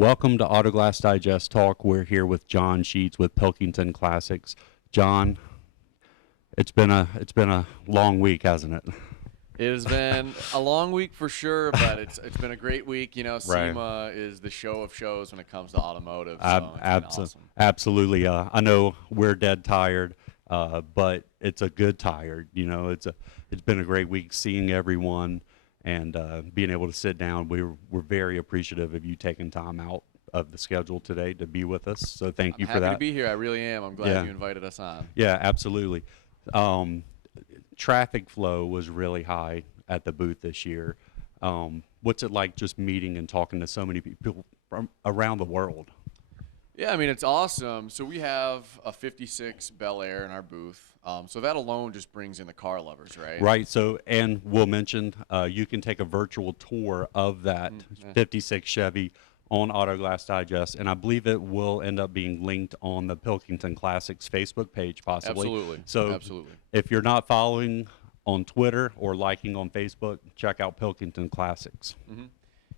Welcome to Autoglass Digest Talk. We're here with Jon Sheets with Pilkington Classics. Jon, it's been a long week, hasn't it? It has been a long week for sure, but it's been a great week. You know, Right. SEMA is the show of shows when it comes to automotive. Ab- So it's been abso- awesome. Absolutely. I know we're dead tired, but it's a good tired. It's been a great week seeing everyone and being able to sit down. We're very appreciative of you taking time out of the schedule today to be with us. So thank I'm you for happy that. to be here. I really am. I'm glad Yeah. you invited us on. Yeah, absolutely. Um, Traffic flow was really high at the booth this year. What's it like just meeting and talking to so many people from around the world? Yeah, I mean, it's awesome. So we have a 56 Bel Air in our booth. So that alone just brings in the car lovers, right? Right. So, and we'll mention you can take a virtual tour of that Yeah. 56 Chevy on Autoglass Digest, and I believe it will end up being linked on the Pilkington Classics Facebook page, possibly. Absolutely. So, Absolutely. if you're not following on Twitter or liking on Facebook, check out Pilkington Classics.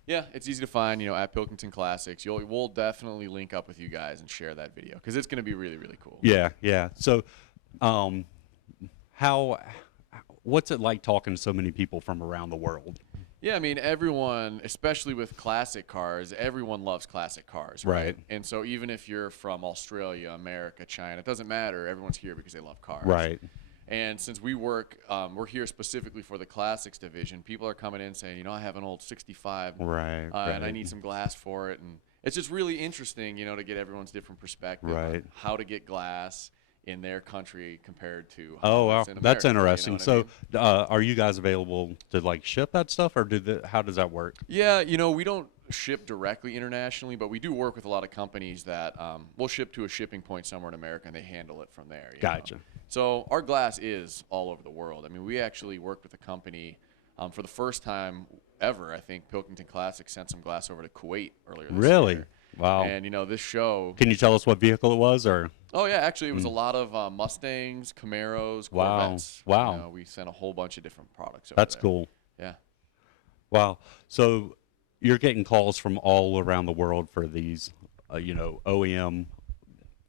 Yeah, it's easy to find, at Pilkington Classics. We'll definitely link up with you guys and share that video because it's going to be really, really cool. Yeah, yeah. So, um, what's it like talking to so many people from around the world? Yeah, I mean, everyone, especially with classic cars, everyone loves classic cars, right? Right. And so even if you're from Australia, America, China, it doesn't matter. Everyone's here because they love cars. Right. And since we're here specifically for the classics division, people are coming in saying, I have an old 65, Right. and I right. need some glass for it. And it's just really interesting, to get everyone's different perspective on Right. how to get glass in their country compared to Oh, how wow. it's in That's America, interesting. what I mean? So, are you guys available to like ship that stuff, or how does that work? Yeah, we don't ship directly internationally, but we do work with a lot of companies that we'll ship to a shipping point somewhere in America, and they handle it from there. Gotcha. So our glass is all over the world. I mean, we actually worked with a company for the first time ever. I think Pilkington Classics sent some glass over to Kuwait earlier this Really? year. Wow. And, this show. Can you tell us what vehicle it was, or? Oh, yeah, actually, it was a lot of Mustangs, Camaros, Wow. Corvettes. Wow. We sent a whole bunch of different products over That's there. cool. Yeah. Wow. So, you're getting calls from all around the world for these, OEM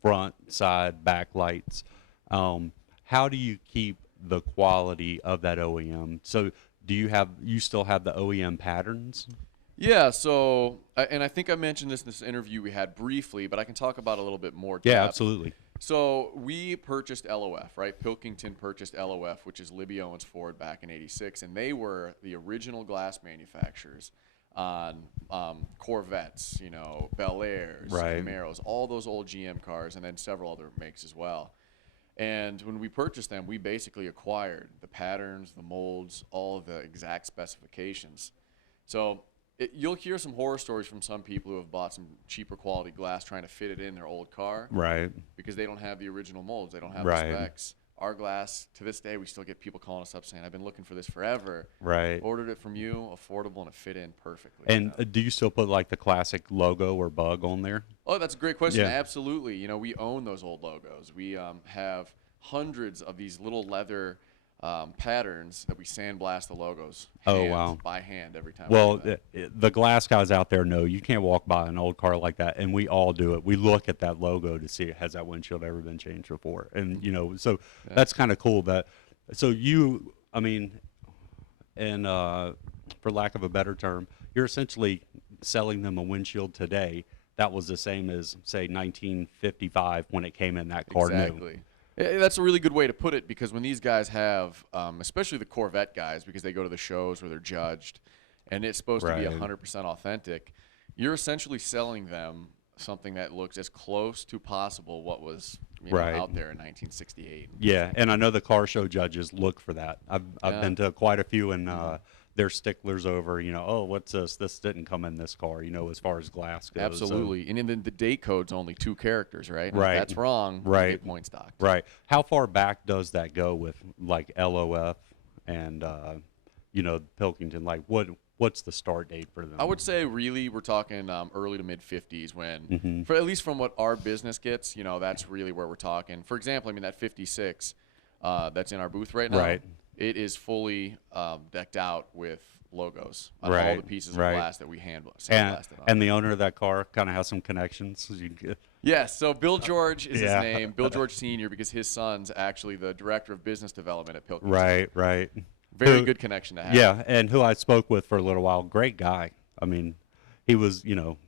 front, side, back lights. How do you keep the quality of that OEM? So, do you still have the OEM patterns? Yeah, so, and I think I mentioned this in this interview we had briefly, but I can talk about it a little bit more. Yeah, depth. absolutely. So we purchased LOF, right? Pilkington purchased LOF, which is Libby Owens Ford back in '86, and they were the original glass manufacturers on Corvettes, Bel Airs, Right. Camaros, all those old GM cars, and then several other makes as well. And when we purchased them, we basically acquired the patterns, the molds, all of the exact specifications. So you'll hear some horror stories from some people who have bought some cheaper quality glass trying to fit it in their old car Right. because they don't have the original molds. They don't have Right. the specs. Our glass, to this day, we still get people calling us up saying, I've been looking for this forever. Right. Ordered it from you, affordable, and it fit in perfectly. And do you still put like the classic logo or bug on there? Oh, that's a great question. Yeah. Absolutely. We own those old logos. We have hundreds of these little leather patterns that we sandblast the logos by hand every time. Well, we do that. the glass guys out there know you can't walk by an old car like that, and we all do it. We look at that logo to see has that windshield ever been changed before, and so that's kind of cool. I mean, and for lack of a better term, you're essentially selling them a windshield today that was the same as say 1955 when it came in that car new. Exactly. That's a really good way to put it because when these guys have, especially the Corvette guys, because they go to the shows where they're judged, and it's supposed to be Right. 100% authentic, you're essentially selling them something that looks as close to possible what was Right. out there in 1968. Yeah, and I know the car show judges look for that. I've Yeah. been to quite a few, and they're sticklers over, oh, what's this? This didn't come in this car, as far as glass goes. So- Absolutely. And then the date code's only 2 characters, right? And if Right. that's wrong, you Right. get point stocked. Right. How far back does that go with like LOF and Pilkington? Like what's the start date for them? I would say really we're talking early to mid 50s when, Mm-hmm. for at least from what our business gets, that's really where we're talking. For example, that 56 that's in our booth right now, Right. it is fully decked out with logos on all Right, the pieces of right. glass that we sandblasted on. And the owner of that car kind of has some connections. Yes, so Bill George is Yeah. his name, Bill George Sr., because his son's actually the director of business development at Pilkington. Right. Very good connection to have. Yeah, and who I spoke with for a little while, great guy. I mean, he was,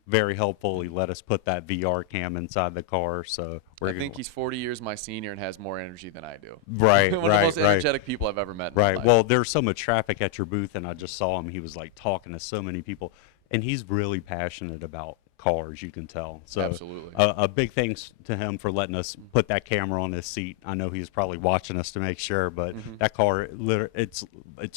very helpful. He let us put that VR cam inside the car. So I think he's 40 years my senior and has more energy than I do. Right, One of the most energetic people I've ever met in my life. Well, there's so much traffic at your booth, and I just saw him. He was like talking to so many people, and he's really passionate about cars, you can tell. So Absolutely. A big thanks to him for letting us put that camera on his seat. I know he's probably watching us to make sure, but that car, it's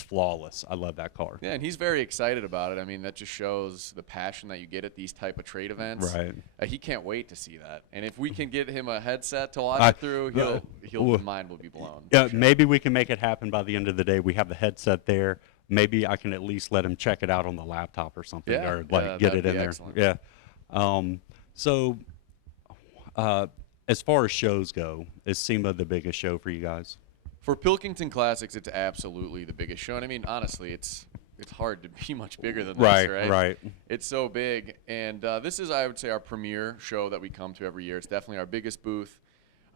flawless. I love that car. Yeah, and he's very excited about it. I mean, that just shows the passion that you get at these type of trade events. Right. He can't wait to see that. And if we can get him a headset to watch it through, his mind will be blown. Yeah, sure. Maybe we can make it happen by the end of the day. We have the headset there. Maybe I can at least let him check it out on the laptop or something, or get it in there. Excellent. Yeah. So, as far as shows go, is SEMA the biggest show for you guys? For Pilkington Classics, it's absolutely the biggest show. And I mean, honestly, it's hard to be much bigger than this, right? Right. It's so big. And this is, I would say, our premier show that we come to every year. It's definitely our biggest booth.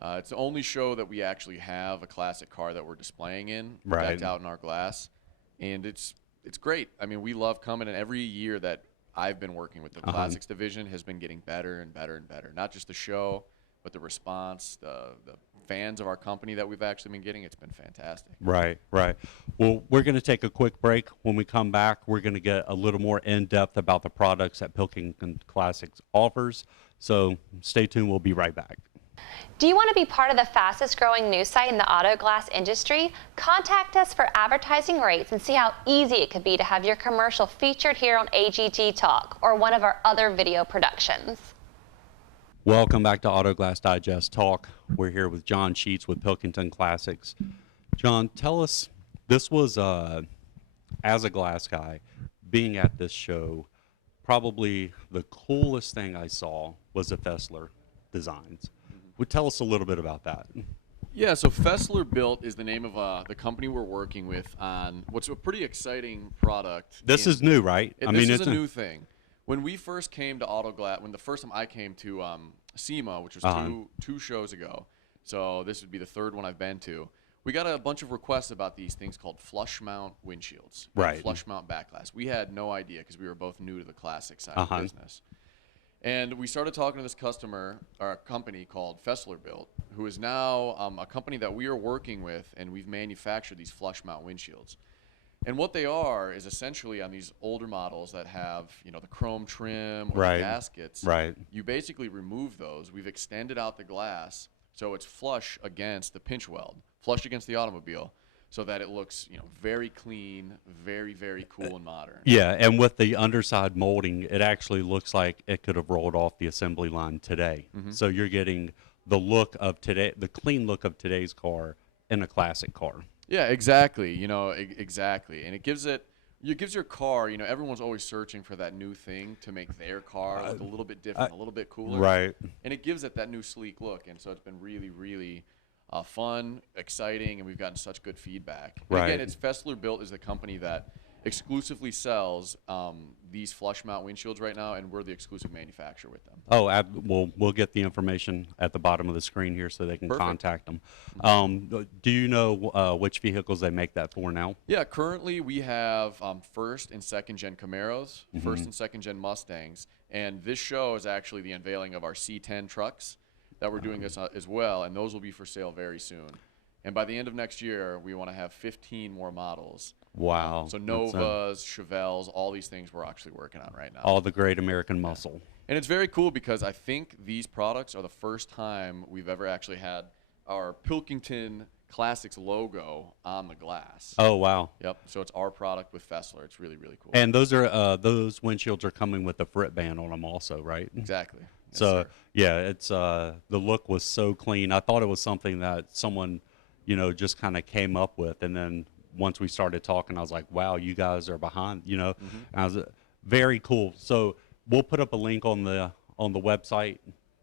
It's the only show that we actually have a classic car that we're displaying in, decked out in our glass. And it's great. I mean, we love coming, and every year that I've been working with the Classics division has been getting better and better and better. Not just the show, but the response, the fans of our company that we've actually been getting. It's been fantastic. Right. Well, we're going to take a quick break. When we come back, we're going to get a little more in-depth about the products that Pilkington Classics offers. So stay tuned. We'll be right back. Do you want to be part of the fastest growing news site in the auto glass industry? Contact us for advertising rates and see how easy it could be to have your commercial featured here on AGD Talk or one of our other video productions. Welcome back to Auto Glass Digest Talk. We're here with Jon Sheets with Pilkington Classics. Jon, tell us, this was, as a glass guy, being at this show, probably the coolest thing I saw was the Fessler designs. Would tell us a little bit about that. Yeah, so Fessler Built is the name of the company we're working with on what's a pretty exciting product. This is new, right? This is a new thing. When we first came to Auto Glass, when the first time I came to SEMA, which was two shows ago, so this would be the third one I've been to, we got a bunch of requests about these things called flush mount windshields, right? Flush mount back glass. We had no idea because we were both new to the classic side of the business. And we started talking to this customer, or a company called Fessler Built, who is now a company that we are working with, and we've manufactured these flush mount windshields. And what they are is essentially on these older models that have, the chrome trim or the gaskets. Right. You basically remove those. We've extended out the glass so it's flush against the pinch weld, flush against the automobile, so that it looks, very clean, very, very cool and modern. Yeah, and with the underside molding, it actually looks like it could have rolled off the assembly line today. So you're getting the look of today, the clean look of today's car in a classic car. Yeah, exactly. Exactly, and it gives your car. Everyone's always searching for that new thing to make their car look a little bit different, a little bit cooler. Right. And it gives it that new sleek look, and so it's been really, really fun, exciting, and we've gotten such good feedback. And again, it's Fessler Built is the company that exclusively sells these flush mount windshields right now, and we're the exclusive manufacturer with them. Oh, we'll get the information at the bottom of the screen here so they can contact them. Do you know which vehicles they make that for now? Yeah, currently we have first and second gen Camaros, first and second gen Mustangs, and this show is actually the unveiling of our C10 trucks that we're doing this as well, and those will be for sale very soon. And by the end of next year, we want to have 15 more models. Wow. So Novas, Chevelles, all these things we're actually working on right now. All the great American muscle. And it's very cool because I think these products are the first time we've ever actually had our Pilkington Classics logo on the glass. Oh, wow. Yep. So it's our product with Fessler. It's really, really cool. And those those windshields are coming with a frit band on them also, right? Exactly. Yes, So, sir. yeah, it's the look was so clean. I thought it was something that someone, just kind of came up with. And then once we started talking, I was like, wow, you guys are behind, And I was very cool. So we'll put up a link on the website.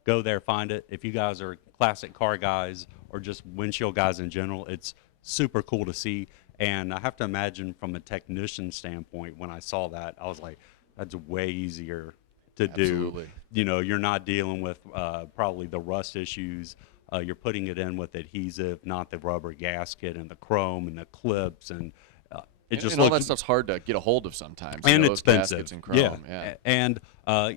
Go there, find it. If you guys are classic car guys or just windshield guys in general, it's super cool to see. And I have to imagine from a technician standpoint, when I saw that, I was like, that's way easier to Absolutely. do. You know, you're not dealing with probably the rust issues. You're putting it in with adhesive, not the rubber gasket and the chrome and the clips, and it just and all that looks, stuff's hard to get a hold of sometimes. and those expensive. gaskets and chrome. Yeah. And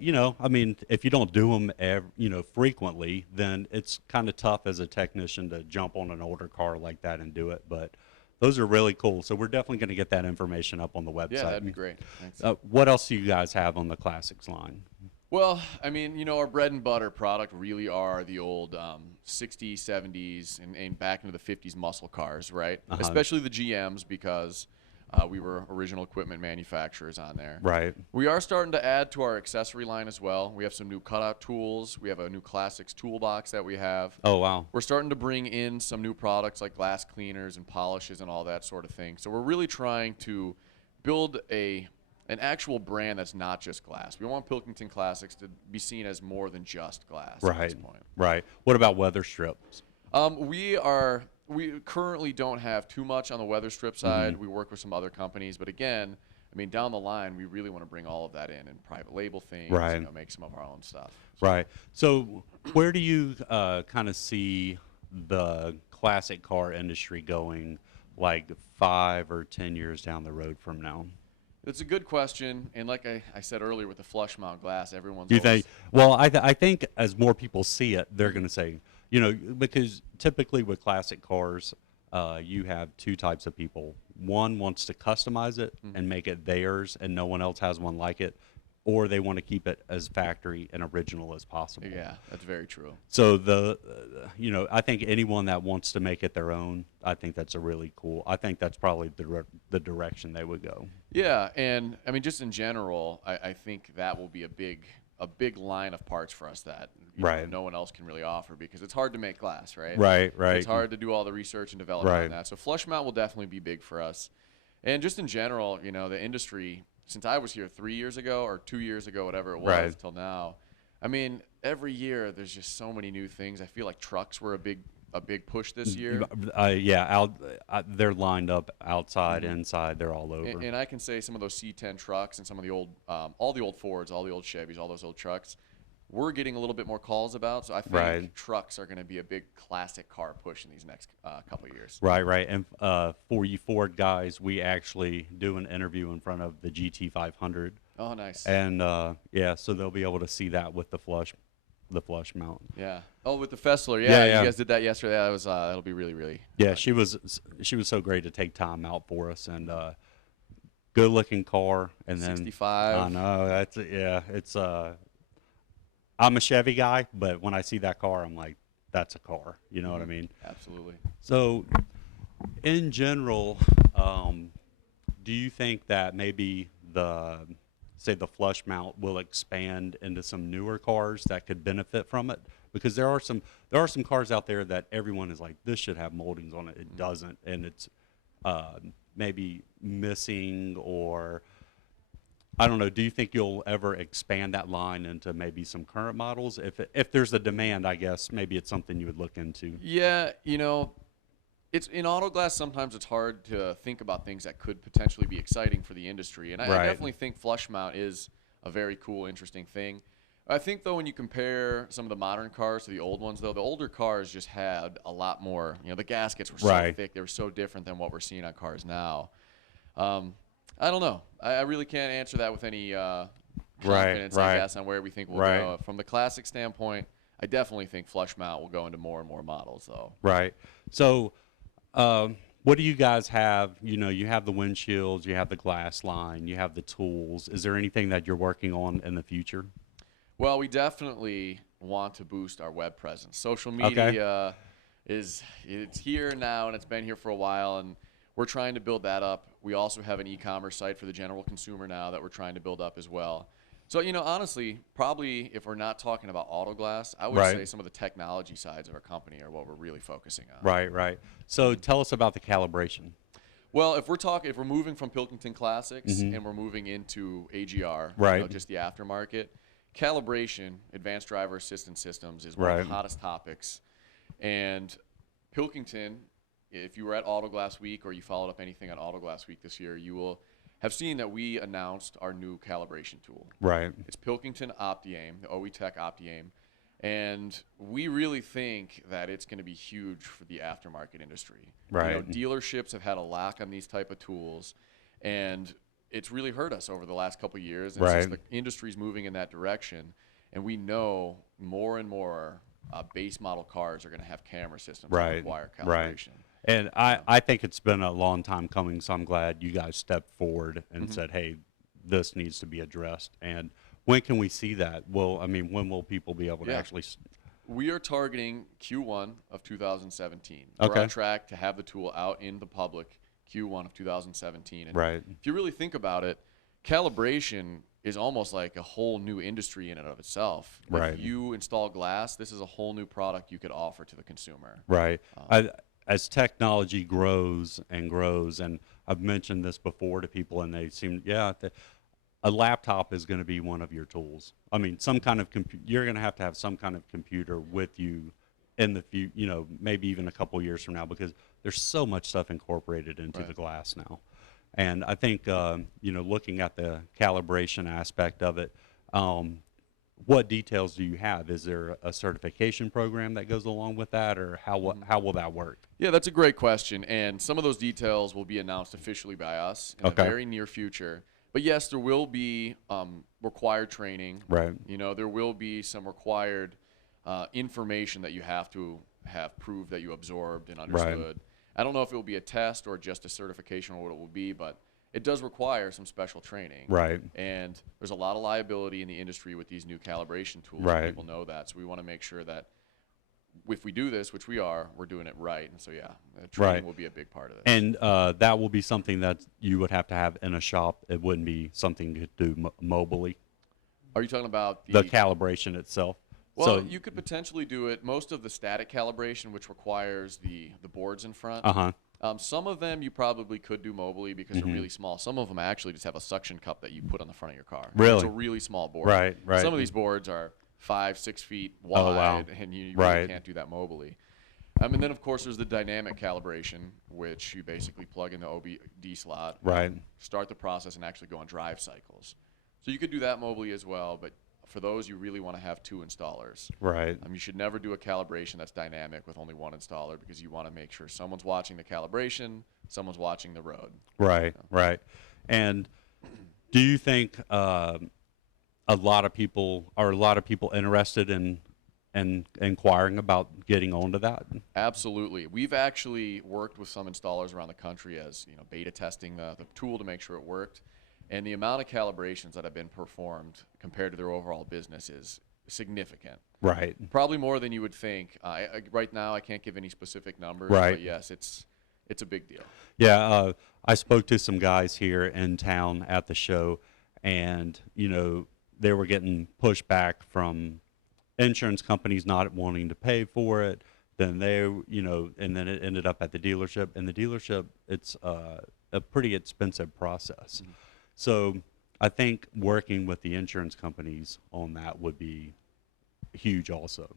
you know, I mean, if you don't do them, you know, frequently, then it's kind of tough as a technician to jump on an older car like that and do it. But those are really cool. So we're definitely going to get that information up on the website. Yeah, that'd be great. Thanks. What else do you guys have on the Classics line? Well, I mean, you know, our bread and butter product really are the old 60s, 70s, and back into the 50s muscle cars, right? Especially the GMs, because we were original equipment manufacturers on there. Right. We are starting to add to our accessory line as well. We have some new cutout tools. We have a new Classics toolbox that we have. Oh, wow. We're starting to bring in some new products like glass cleaners and polishes and all that sort of thing. So we're really trying to build an actual brand that's not just glass. We want Pilkington Classics to be seen as more than just glass at this point. Right. What about weather strips? We currently don't have too much on the weather strip side. We work with some other companies, but again, I mean, down the line, we really want to bring all of that in and private label things, Right. you know, make some of our own stuff. Right. So where do you kind of see the classic car industry going, like 5 or 10 years down the road from now? It's a good question, and like I said earlier with the flush mount glass, everyone's Do you always, think? Well, I think as more people see it, they're going to say, you know, because typically with classic cars, you have two types of people. One wants to customize it and make it theirs, and no one else has one like it, or they want to keep it as factory and original as possible. Yeah, that's very true. So you know, I think anyone that wants to make it their own, I think that's a really cool. I think that's probably the direction they would go. Yeah, and I mean, just in general, I think that will be a big line of parts for us that you know, Right. no one else can really offer, because it's hard to make glass, right? Right. It's hard to do all the research and development on Right. that. So flush mount will definitely be big for us. And just in general, you know, the industry, since I was here 3 years ago or 2 years ago, whatever it was, Right. till now, I mean, every year there's just so many new things. I feel like trucks were a big push this year. Yeah, they're lined up outside, inside, they're all over. And I can say some of those C10 trucks and some of the old, all the old Fords, all the old Chevys, all those old trucks, we're getting a little bit more calls about. So I think Right. trucks are going to be a big classic car push in these next couple of years. Right. And for you Ford guys, we actually do an interview in front of the GT500. Oh, nice. And yeah, so they'll be able to see that with the flush mount. Yeah. Oh, with the Fessler. Yeah, Yeah, yeah. you guys did that yesterday. That was that'll be really, really. Yeah, she was so great to take time out for us, and good looking car. And then 65. I know it's I'm a Chevy guy, but when I see that car, I'm like, that's a car. You know what I mean? Absolutely. So, in general, do you think that maybe the flush mount will expand into some newer cars that could benefit from it? Because there are some cars out there that everyone is like, this should have moldings on it. It doesn't, and it's maybe missing, or I don't know. Do you think you'll ever expand that line into maybe some current models? If there's a demand, I guess maybe it's something you would look into. Yeah, you know, it's in auto glass. Sometimes it's hard to think about things that could potentially be exciting for the industry, and I Right. definitely think flush mount is a very cool, interesting thing. I think though, when you compare some of the modern cars to the old ones, though, the older cars just had a lot more. You know, the gaskets were so Right. thick; they were so different than what we're seeing on cars now. I don't know. I really can't answer that with any confidence, I right. guess, on where we think we'll Right. go. From the classic standpoint, I definitely think flush mount will go into more and more models, though. Right. So, what do you guys have? You know, you have the windshields, you have the glass line, you have the tools. Is there anything that you're working on in the future? Well, we definitely want to boost our web presence. Social media it's here now, and it's been here for a while, and we're trying to build that up. We also have an e-commerce site for the general consumer now that we're trying to build up as well. So, you know, honestly, probably if we're not talking about auto glass, I would Right. say some of the technology sides of our company are what we're really focusing on. Right. So tell us about the calibration. Well, if we're moving from Pilkington Classics and we're moving into AGR, you know, Right. just the aftermarket, calibration, advanced driver assistance systems, is one of Right. the hottest topics. And Pilkington if you were at Auto Glass Week or you followed up anything at Auto Glass Week this year, you will have seen that we announced our new calibration tool. Right. It's Pilkington OptiAim, the OE Tech OptiAim. And we really think that it's going to be huge for the aftermarket industry. Right. You know, dealerships have had a lack on these type of tools, and it's really hurt us over the last couple of years. And Right. since the industry's moving in that direction, and we know more and more base model cars are going to have camera systems that Right. require calibration. Right. And I think it's been a long time coming, so I'm glad you guys stepped forward and said, hey, this needs to be addressed. And when can we see that? Well, I mean, when will people be able to actually We are targeting Q1 of 2017. Okay. We're on track to have the tool out in the public Q1 of 2017. And Right. if you really think about it, calibration is almost like a whole new industry in and of itself. Right. If you install glass, this is a whole new product you could offer to the consumer. Right. As technology grows, and I've mentioned this before to people, and they seem, a laptop is going to be one of your tools. I mean, some kind of you're going to have some kind of computer with you in the future, you know, maybe even a couple years from now, because there's so much stuff incorporated into the glass now. And I think, you know, looking at the calibration aspect of it, what details do you have? Is there a certification program that goes along with that, or how will that work? Yeah, that's a great question, and some of those details will be announced officially by us in the very near future. But yes, there will be required training. Right. You know, there will be some required information that you have to have proved that you absorbed and understood. Right. I don't know if it will be a test or just a certification or what it will be, but it does require some special training. Right. And there's a lot of liability in the industry with these new calibration tools. Right. People know that. So we want to make sure that if we do this, which we are, we're doing it right. And so, training will be a big part of this. And that will be something that you would have to have in a shop. It wouldn't be something you could do mobily. Are you talking about The calibration itself? Well, you could potentially do it. Most of the static calibration, which requires the boards in front, some of them you probably could do mobily because they're really small. Some of them actually just have a suction cup that you put on the front of your car. Really? It's a really small board. Right, right. Some of these boards are 5-6 feet wide, and you really can't do that mobily. And then, of course, there's the dynamic calibration, which you basically plug in the OBD slot, start the process, and actually go on drive cycles. So you could do that mobily as well, but for those, you really want to have 2 installers. Right. You should never do a calibration that's dynamic with only 1 installer, because you want to make sure someone's watching the calibration, someone's watching the road. Right, right. And do you think a lot of people interested in inquiring about getting onto that? Absolutely. We've actually worked with some installers around the country as beta testing the tool to make sure it worked. And the amount of calibrations that have been performed compared to their overall business is significant. Right. Probably more than you would think. Right now, I can't give any specific numbers. Right. But yes, it's a big deal. Yeah. I spoke to some guys here in town at the show, and they were getting pushback from insurance companies not wanting to pay for it. Then and then it ended up at the dealership. And the dealership, it's a pretty expensive process. Mm-hmm. So I think working with the insurance companies on that would be huge also.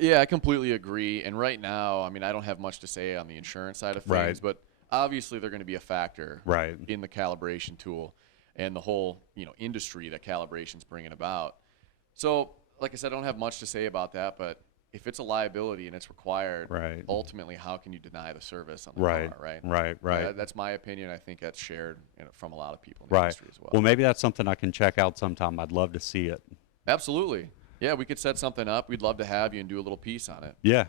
Yeah, I completely agree. And right now, I don't have much to say on the insurance side of things, but obviously they're going to be a factor in the calibration tool and the whole industry that calibration's bringing about. So, like I said, I don't have much to say about that, but if it's a liability and it's required, ultimately, how can you deny the service on the car, right? Right. That's my opinion. I think that's shared from a lot of people in the industry as well. Well, maybe that's something I can check out sometime. I'd love to see it. Absolutely. Yeah, we could set something up. We'd love to have you and do a little piece on it. Yeah,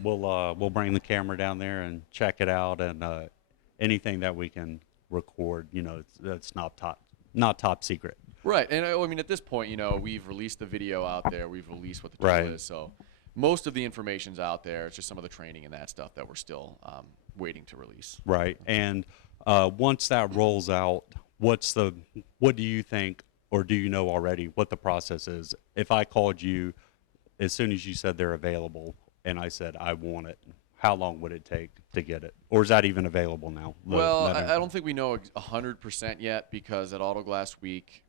we'll bring the camera down there and check it out, and anything that we can record, that's not top secret. Right, and at this point, we've released the video out there. We've released what the tool is, so most of the information's out there. It's just some of the training and that stuff that we're still waiting to release. Right, and once that rolls out, what do you think, or do you know already what the process is? If I called you as soon as you said they're available, and I said I want it, how long would it take to get it? Or is that even available now? Well, I don't think we know 100% yet, because at Auto Glass Week,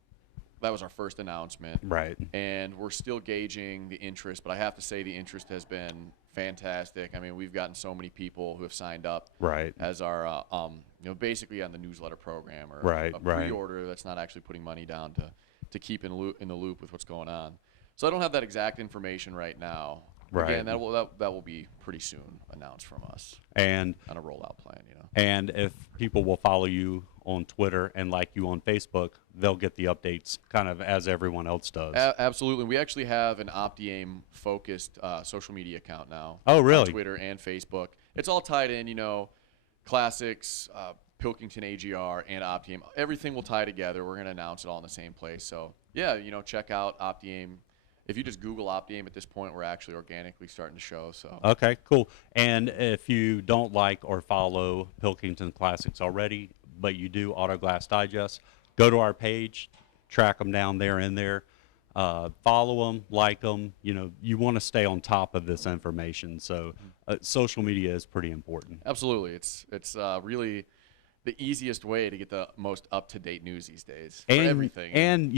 that was our first announcement. Right. And we're still gauging the interest, but I have to say the interest has been fantastic. I mean, we've gotten so many people who have signed up Right. as our, basically on the newsletter program or Right, a right. pre-order that's not actually putting money down to keep in the loop with what's going on. So I don't have that exact information right now. Right. Again, that will be pretty soon announced from us And on a rollout plan. and if people will follow you on Twitter and like you on Facebook, they'll get the updates kind of as everyone else does. Absolutely. We actually have an OptiAim focused social media account now. Oh, really? On Twitter and Facebook. It's all tied in, Classics, Pilkington AGR, and OptiAim. Everything will tie together. We're going to announce it all in the same place. So, yeah, check out OptiAim. If you just Google OptiAim at this point, we're actually organically starting to show. So. Okay, cool. And if you don't like or follow Pilkington Classics already, but you do Auto Glass Digest, go to our page, track them down there in there, follow them, like them. You want to stay on top of this information. So social media is pretty important. Absolutely. It's really the easiest way to get the most up-to-date news these days for And everything. And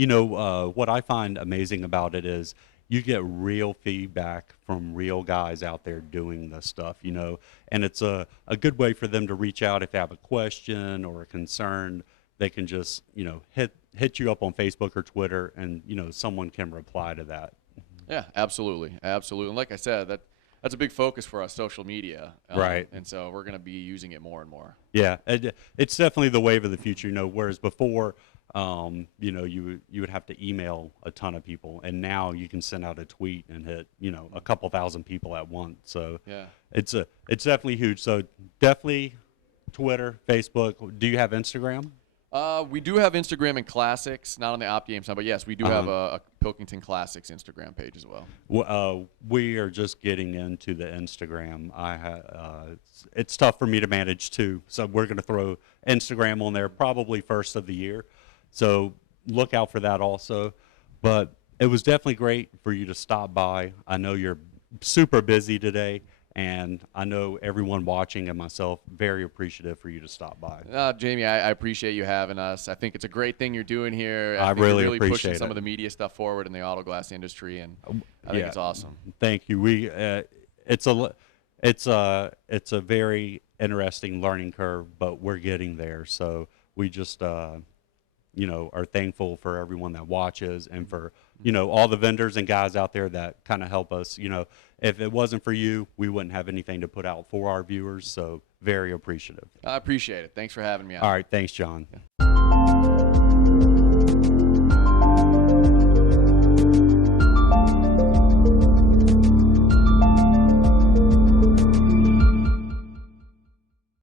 what I find amazing about it is you get real feedback from real guys out there doing this stuff, and it's a good way for them to reach out if they have a question or a concern. They can just hit you up on Facebook or Twitter, and someone can reply to that. Yeah, absolutely. And like I said, that's a big focus for us, social media. Right. And so we're going to be using it more and more. Yeah, it's definitely the wave of the future. Whereas before, you would have to email a ton of people, and now you can send out a tweet and hit a couple thousand people at once. So yeah, it's definitely huge. So definitely Twitter, Facebook. Do you have Instagram? We do have Instagram and Classics, not on the OptiAim side, but yes, we do have a Pilkington Classics Instagram page as well. We are just getting into the Instagram. It's tough for me to manage too, so we're going to throw Instagram on there probably first of the year. So look out for that also. But it was definitely great for you to stop by. I know you're super busy today. And I know everyone watching and myself very appreciative for you to stop by. Jamie, I appreciate you having us. I think it's a great thing you're doing here. I think really you're appreciate pushing it. some of the media stuff forward in the auto glass industry, and I think it's awesome. Thank you. It's a very interesting learning curve, but we're getting there. So we just are thankful for everyone that watches and for all the vendors and guys out there that kind of help us. If it wasn't for you, we wouldn't have anything to put out for our viewers. So very appreciative. I appreciate it. Thanks for having me on. All right. Thanks, John.